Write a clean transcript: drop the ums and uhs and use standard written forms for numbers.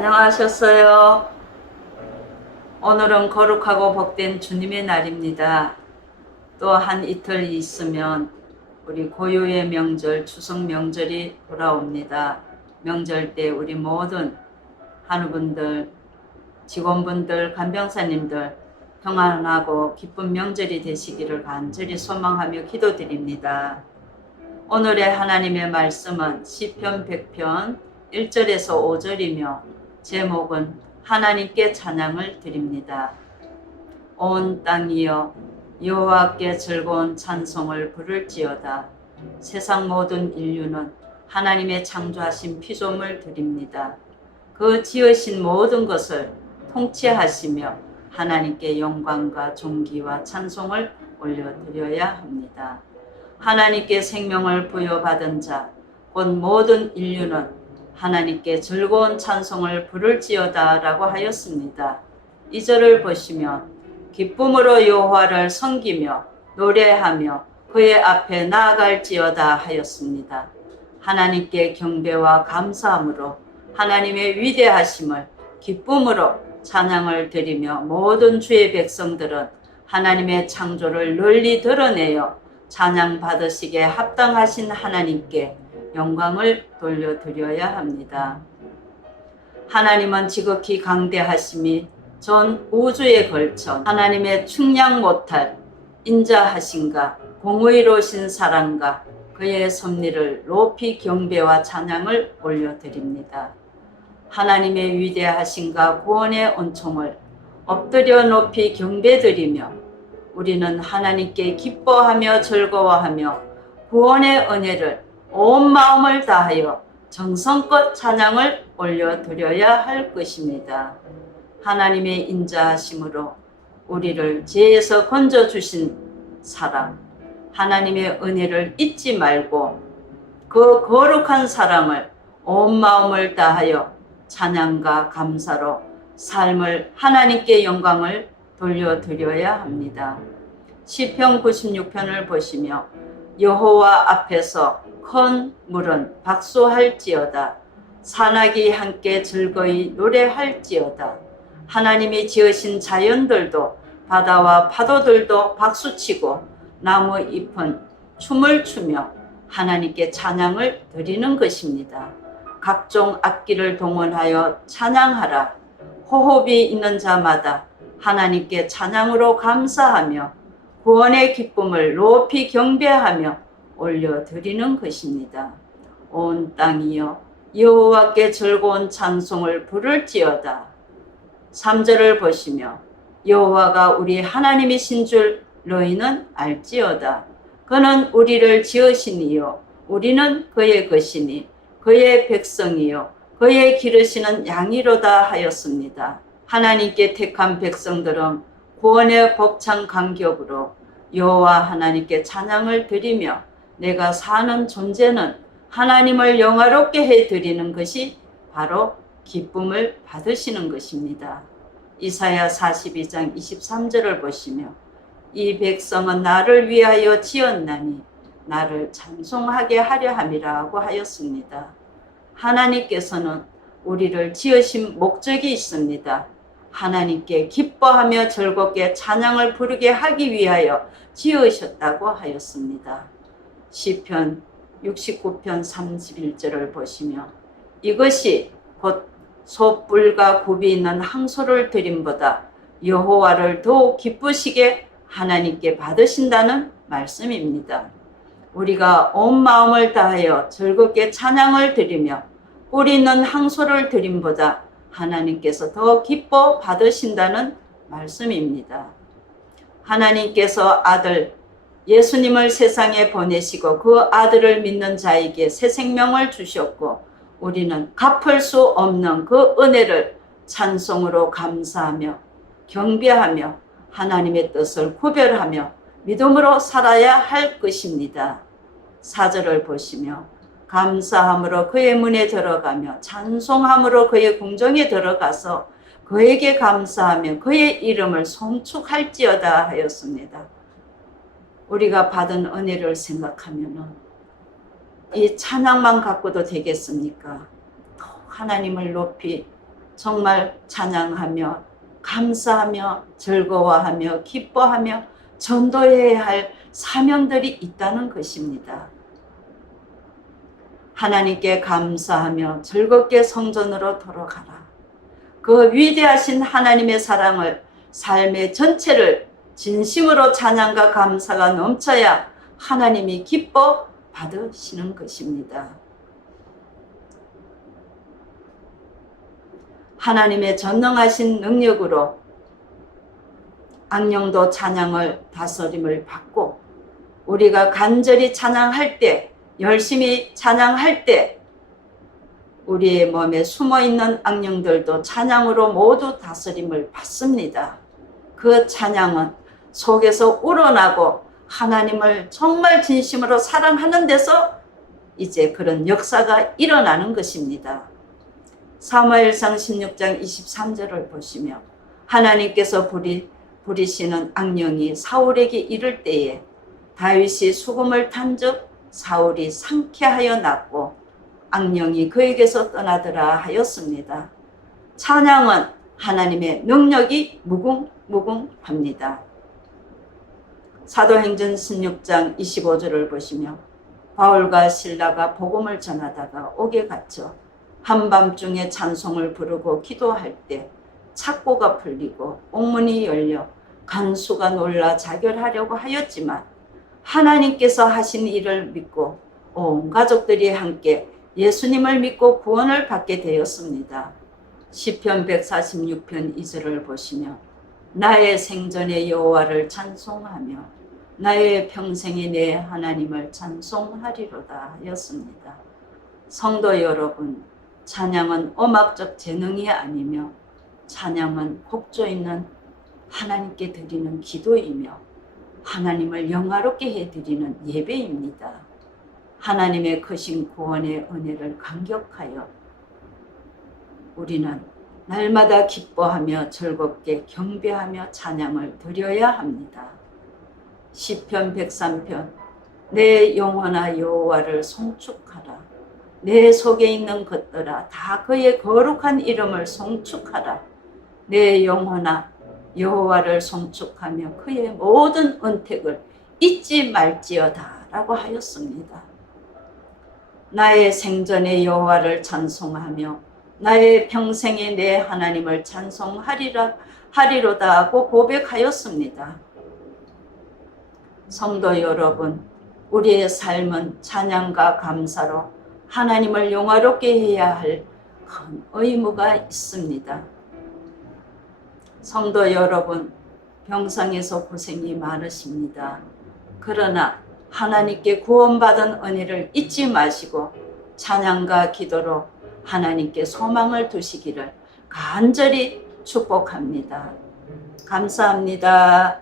안녕하셨어요. 오늘은 거룩하고 복된 주님의 날입니다. 또 한 이틀 있으면 우리 고유의 명절, 추석 명절이 돌아옵니다. 명절 때 우리 모든 한우분들, 직원분들, 간병사님들 평안하고 기쁜 명절이 되시기를 간절히 소망하며 기도드립니다. 오늘의 하나님의 말씀은 시편 100편 1절에서 5절이며 제목은 하나님께 찬양을 드립니다. 온 땅이여 여호와께 즐거운 찬송을 부를지어다. 세상 모든 인류는 하나님의 창조하신 피조물 드립니다. 그 지으신 모든 것을 통치하시며 하나님께 영광과 존귀와 찬송을 올려드려야 합니다. 하나님께 생명을 부여받은 자, 곧 모든 인류는 하나님께 즐거운 찬송을 부를지어다 라고 하였습니다. 이 절을 보시면 기쁨으로 여호와를 섬기며 노래하며 그의 앞에 나아갈지어다 하였습니다. 하나님께 경배와 감사함으로 하나님의 위대하심을 기쁨으로 찬양을 드리며 모든 주의 백성들은 하나님의 창조를 널리 드러내어 찬양 받으시기에 합당하신 하나님께 영광을 돌려드려야 합니다. 하나님은 지극히 강대하심이 전 우주에 걸쳐 하나님의 충량 못할 인자하신가 공의로우신 사랑과 그의 섭리를 높이 경배와 찬양을 올려드립니다. 하나님의 위대하신가 구원의 은총을 엎드려 높이 경배드리며 우리는 하나님께 기뻐하며 즐거워하며 구원의 은혜를 온 마음을 다하여 정성껏 찬양을 올려드려야 할 것입니다. 하나님의 인자하심으로 우리를 죄에서 건져주신 사랑, 하나님의 은혜를 잊지 말고 그 거룩한 사랑을 온 마음을 다하여 찬양과 감사로 삶을 하나님께 영광을 돌려드려야 합니다. 시편 96편을 보시며 여호와 앞에서 큰 물은 박수할지어다. 산악이 함께 즐거이 노래할지어다. 하나님이 지으신 자연들도 바다와 파도들도 박수치고 나무 잎은 춤을 추며 하나님께 찬양을 드리는 것입니다. 각종 악기를 동원하여 찬양하라. 호흡이 있는 자마다 하나님께 찬양으로 감사하며 구원의 기쁨을 높이 경배하며 올려드리는 것입니다. 온 땅이여 여호와께 즐거운 찬송을 부를지어다. 3절을 보시며 여호와가 우리 하나님이신 줄 너희는 알지어다. 그는 우리를 지으시니요 우리는 그의 것이니 그의 백성이요 그의 기르시는 양이로다 하였습니다. 하나님께 택한 백성들은 구원의 벅찬 감격으로 여호와 하나님께 찬양을 드리며 내가 사는 존재는 하나님을 영화롭게 해드리는 것이 바로 기쁨을 받으시는 것입니다. 이사야 42장 23절을 보시며 이 백성은 나를 위하여 지었나니 나를 찬송하게 하려 함이라고 하였습니다. 하나님께서는 우리를 지으신 목적이 있습니다. 하나님께 기뻐하며 즐겁게 찬양을 부르게 하기 위하여 지으셨다고 하였습니다. 시편 69편 31절을 보시며 이것이 곧 솥불과 굽이 있는 항소를 드림보다 여호와를 더욱 기쁘시게 하나님께 받으신다는 말씀입니다. 우리가 온 마음을 다하여 즐겁게 찬양을 드리며 꿀 있는 항소를 드림보다 하나님께서 더 기뻐 받으신다는 말씀입니다. 하나님께서 아들 예수님을 세상에 보내시고 그 아들을 믿는 자에게 새 생명을 주셨고 우리는 갚을 수 없는 그 은혜를 찬송으로 감사하며 경배하며 하나님의 뜻을 구별하며 믿음으로 살아야 할 것입니다. 4절을 보시며 감사함으로 그의 문에 들어가며 찬송함으로 그의 궁정에 들어가서 그에게 감사하며 그의 이름을 송축할지어다 하였습니다. 우리가 받은 은혜를 생각하면 이 찬양만 갖고도 되겠습니까? 하나님을 높이 정말 찬양하며 감사하며 즐거워하며 기뻐하며 전도해야 할 사명들이 있다는 것입니다. 하나님께 감사하며 즐겁게 성전으로 돌아가라. 그 위대하신 하나님의 사랑을 삶의 전체를 진심으로 찬양과 감사가 넘쳐야 하나님이 기뻐 받으시는 것입니다. 하나님의 전능하신 능력으로 악령도 찬양을 다스림을 받고 우리가 간절히 찬양할 때, 열심히 찬양할 때 우리의 몸에 숨어있는 악령들도 찬양으로 모두 다스림을 받습니다. 그 찬양은 속에서 우러나고 하나님을 정말 진심으로 사랑하는 데서 이제 그런 역사가 일어나는 것입니다. 사무엘상 16장 23절을 보시며 하나님께서 부리시는 악령이 사울에게 이를 때에 다윗이 수금을 탄즉 사울이 상쾌하여 났고 악령이 그에게서 떠나더라 하였습니다. 찬양은 하나님의 능력이 무궁무궁합니다. 사도행전 16장 25절을 보시며 바울과 실라가 복음을 전하다가 옥에 갇혀 한밤중에 찬송을 부르고 기도할 때 착고가 풀리고 옥문이 열려 간수가 놀라 자결하려고 하였지만 하나님께서 하신 일을 믿고 온 가족들이 함께 예수님을 믿고 구원을 받게 되었습니다. 시편 146편 2절을 보시며 나의 생전에 여호와를 찬송하며 나의 평생에 내 하나님을 찬송하리로다 하였습니다. 성도 여러분, 찬양은 음악적 재능이 아니며 찬양은 곡조 있는 하나님께 드리는 기도이며 하나님을 영화롭게 해드리는 예배입니다. 하나님의 크신 구원의 은혜를 감격하여 우리는 날마다 기뻐하며 즐겁게 경배하며 찬양을 드려야 합니다. 시편 103편 내 영혼아 여호와를 송축하라. 내 속에 있는 것들아 다 그의 거룩한 이름을 송축하라. 내 영혼아 여호와를 송축하며 그의 모든 은택을 잊지 말지어다 라고 하였습니다. 나의 생전에 여호와를 찬송하며 나의 평생에 내 하나님을 찬송하리로다 하고 고백하였습니다. 성도 여러분, 우리의 삶은 찬양과 감사로 하나님을 영화롭게 해야 할 큰 의무가 있습니다. 성도 여러분, 병상에서 고생이 많으십니다. 그러나 하나님께 구원받은 은혜를 잊지 마시고 찬양과 기도로 하나님께 소망을 두시기를 간절히 축복합니다. 감사합니다.